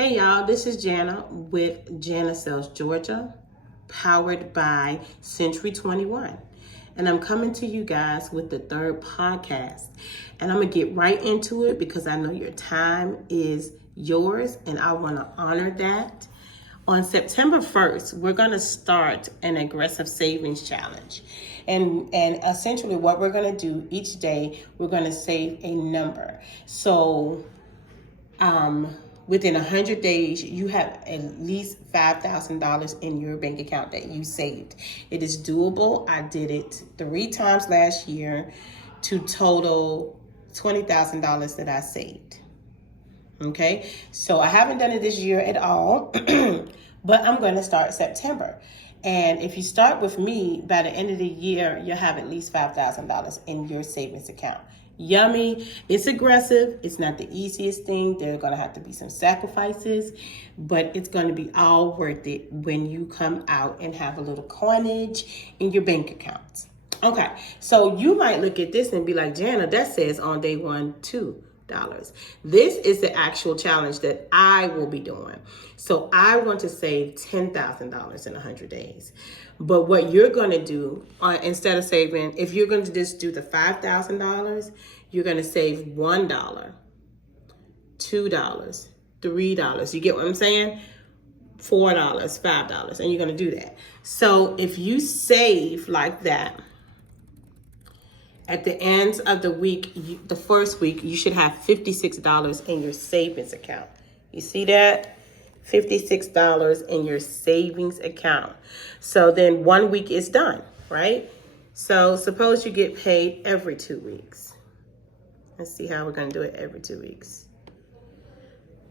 Hey y'all, this is Jana with Jana Sells Georgia, powered by Century 21. And I'm coming to you guys with the third podcast. And I'm going to get right into it because I know your time is yours and I want to honor that. On September 1st, we're going to start an aggressive savings challenge. And essentially what we're going to do each day, we're going to save a number. So within 100 days, you have at least $5,000 in your bank account that you saved. It is doable. I did it 3 times last year to total $20,000 that I saved. Okay, so I haven't done it this year at all, but I'm going to start September. And if you start with me, by the end of the year, you'll have at least $5,000 in your savings account. Yummy. It's aggressive. It's not the easiest thing. There are going to have to be some sacrifices, but it's going to be all worth it when you come out and have a little coinage in your bank account. Okay, so you might look at this and be like, Jana, that says on day one, $2. This is the actual challenge that I will be doing. So I want to save $10,000 in 100 days. But what you're going to do, instead of saving, if you're going to just do the $5,000, you're going to save $1, $2, $3. You get what I'm saying? $4, $5, and you're going to do that. So if you save like that, at the end of the week, the first week, you should have $56 in your savings account. You see that? $56 in your savings account. So then 1 week is done, right? So suppose you get paid every 2 weeks. Let's see how we're going to do it every 2 weeks.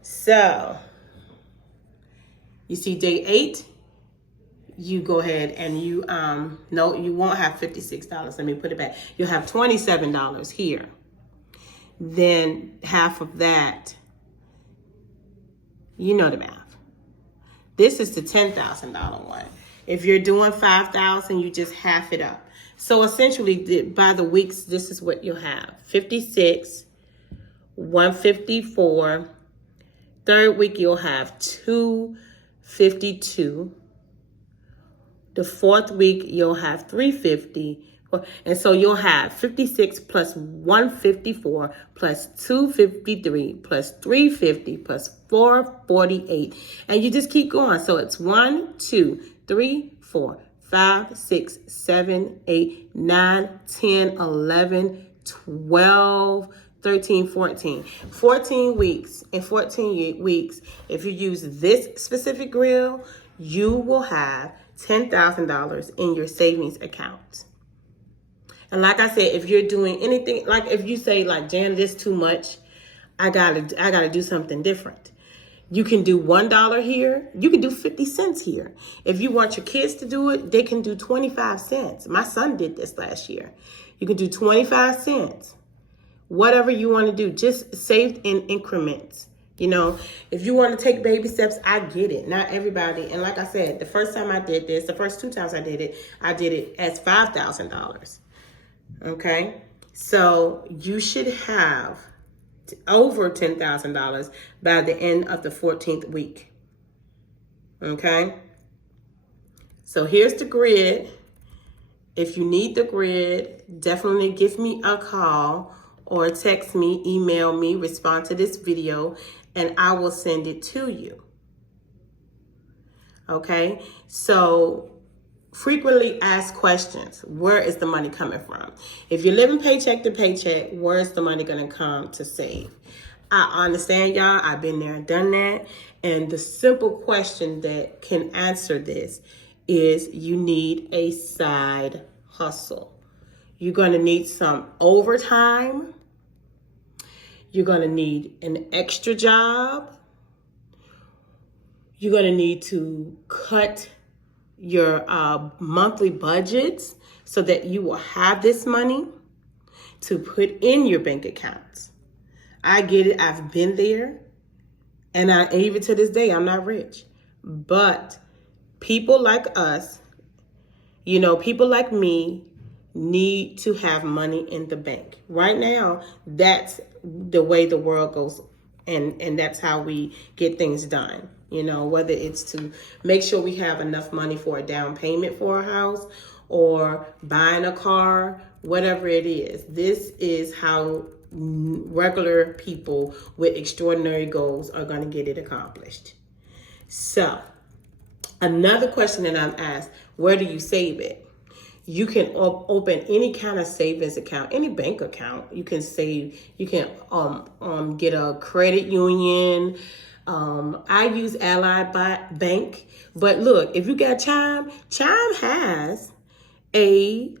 So you see day 8, you go ahead and you, no, you won't have $56. Let me put it back. You'll have $27 here. Then half of that, you know the math. This is the $10,000 one. If you're doing $5,000, you just half it up. So essentially, by the weeks, this is what you'll have. 56, 154. Third week, you'll have 252. The fourth week, you'll have 350. And so you'll have 56 plus 154 plus 253 plus 350 plus 448. And you just keep going. So it's 1, 2, 3, 4, 5, 6, 7, 8, 9, 10, 11, 12, 13, 14. 14 weeks. In 14 weeks, if you use this specific grill, you will have $10,000 in your savings account. And like I said, if you're doing anything, like if you say like, Jan, this is too much, I gotta do something different. You can do $1 here. You can do 50 cents here. If you want your kids to do it, they can do 25 cents. My son did this last year. You can do 25 cents. Whatever you want to do, just save in increments. You know, if you want to take baby steps, I get it. Not everybody. And like I said, the first time I did this, the first 2 times I did it as $5,000. Okay. So you should have over $10,000 by the end of the 14th week. Okay. So here's the grid. If you need the grid, definitely give me a call or text me, email me, respond to this video, and I will send it to you. Okay, so frequently asked questions. Where is the money coming from? If you're living paycheck to paycheck, where's the money gonna come to save? I understand, y'all. I've been there and done that. And the simple question that can answer this is you need a side hustle. You're gonna need some overtime. You're going to need an extra job. You're going to need to cut your monthly budgets so that you will have this money to put in your bank accounts. I get it. I've been there. And even to this day, I'm not rich. But people like us, you know, people like me, need to have money in the bank. Right now, that's the way the world goes And that's how we get things done. You know, whether it's to make sure we have enough money for a down payment for a house or buying a car, whatever it is. This is how regular people with extraordinary goals are going to get it accomplished. So, another question that I'm asked, where do you save it? You can open any kind of savings account, any bank account. You can save, you can get a credit union. I use Ally Bank, but look, if you got Chime has a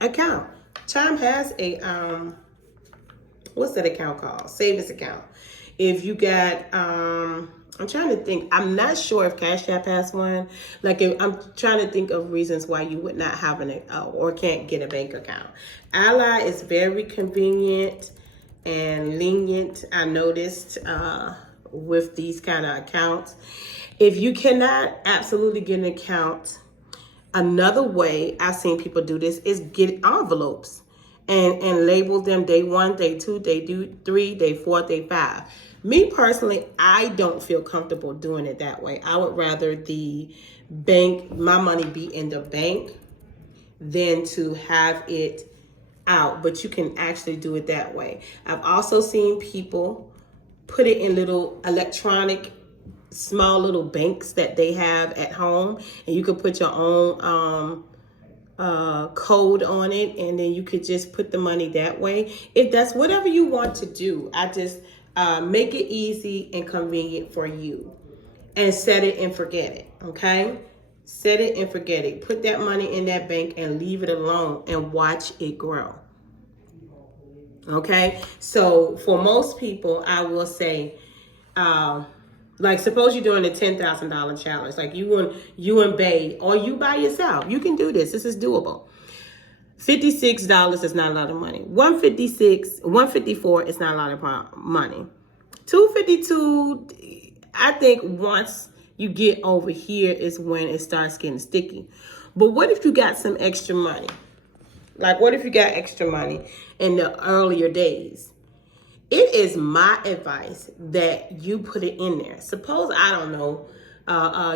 account. Chime has a what's that account called? Savings account. If you got I'm trying to think. I'm not sure if Cash App has one. I'm trying to think of reasons why you would not have an or can't get a bank account. Ally is very convenient and lenient. I noticed with these kind of accounts. If you cannot absolutely get an account, another way I've seen people do this is get envelopes and label them day 1, day 2, day 3, day 4, day 5. Me personally, I don't feel comfortable doing it that way. I would rather the bank, my money be in the bank than to have it out. But you can actually do it that way. I've also seen people put it in little electronic, small little banks that they have at home. And you could put your own code on it. And then you could just put the money that way. If that's whatever you want to do, I just... make it easy and convenient for you and set it and forget it. Okay. Set it and forget it. Put that money in that bank and leave it alone and watch it grow. Okay. So for most people, I will say, like suppose you're doing a $10,000 challenge, like you and Bae, or you by yourself, you can do this. This is doable. $56 is not a lot of money. $154 is not a lot of money. $252, I think once you get over here is when it starts getting sticky. But what if you got some extra money? Like what if you got extra money in the earlier days? It is my advice that you put it in there. Suppose, I don't know,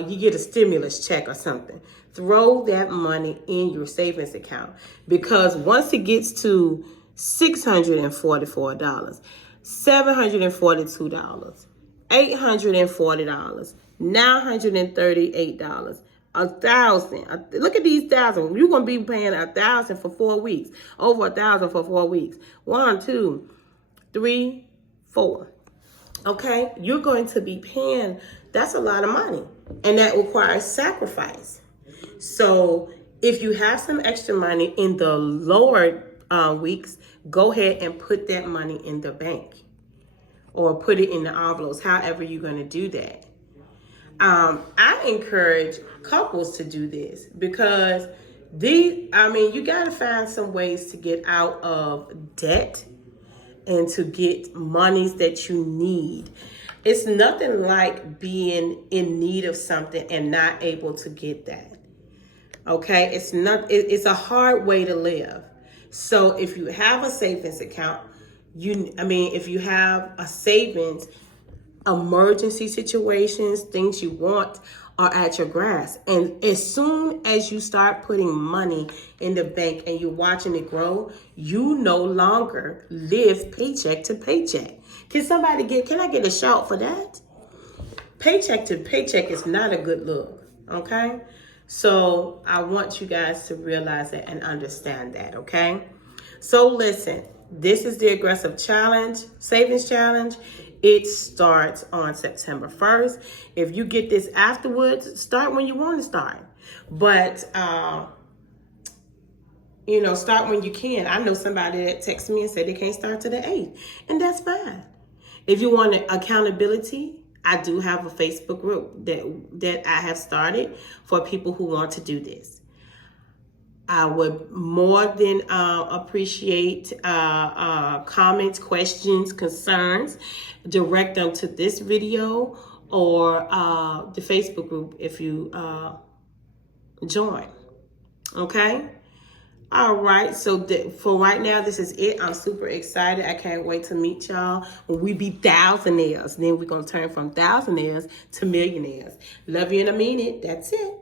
you get a stimulus check or something. Throw that money in your savings account, because once it gets to $644, $742, $840, $938, $1,000. Look at these thousand. You're gonna be paying $1,000 for 4 weeks. Over $1,000 for 4 weeks. 1, 2, 3, 4. Okay, you're going to be paying. That's a lot of money, and that requires sacrifice. So if you have some extra money in the lower weeks, go ahead and put that money in the bank or put it in the envelopes, however you're going to do that. I encourage couples to do this because you got to find some ways to get out of debt and to get monies that you need. It's nothing like being in need of something and not able to get that. Okay, it's a hard way to live. So if you have a savings account, if you have a savings, emergency situations, things you want are at your grasp. And as soon as you start putting money in the bank and you're watching it grow, you no longer live paycheck to paycheck. Can I get a shout for that? Paycheck to paycheck is not a good look, okay? So I want you guys to realize that and understand that, okay? So listen, this is the Aggressive Challenge, Savings Challenge. It starts on September 1st. If you get this afterwards, start when you want to start. But, start when you can. I know somebody that texted me and said they can't start till the 8th, and that's fine. If you want accountability, I do have a Facebook group that I have started for people who want to do this. I would more than appreciate comments, questions, concerns. Direct them to this video or the Facebook group if you join. Okay? All right, so for right now, this is it. I'm super excited. I can't wait to meet y'all when we be thousandaires. Then we're going to turn from thousandaires to millionaires. Love you in a minute. That's it.